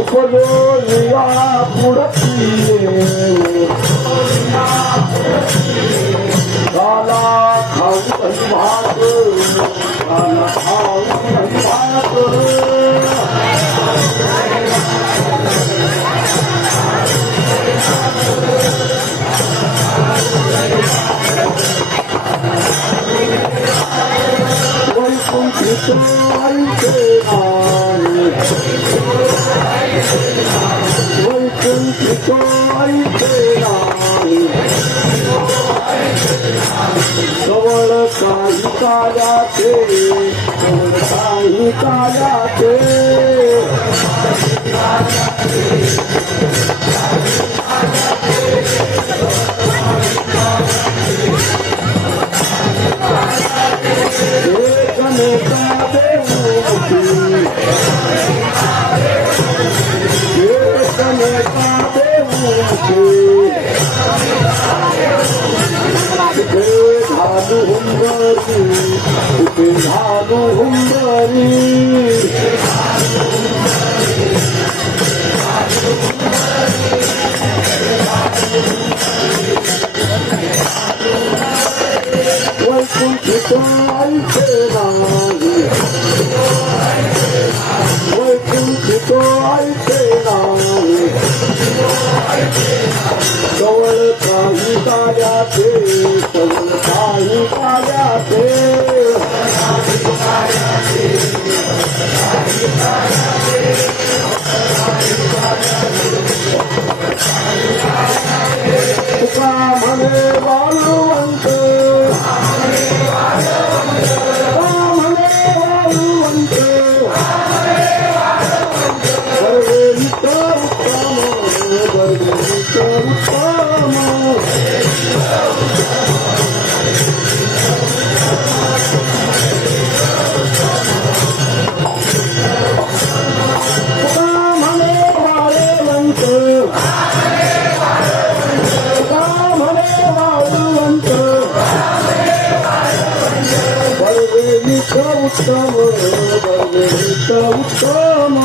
उपयोगिया पुढे काला खाऊ भात काला खाऊ भात कवळ काही कायाचे कवळ काही कायाचे एकमेका देऊची एकमेका देऊची झालू हुंबरी कुठे झालू हुंबरी वैकुंठित ऐसे नाही वैकुंठित ऐसे नाही कवळ काही कार्याचे कवळ काही कार्याचे तुका म्हणे बालवंत उत्तम उत्तम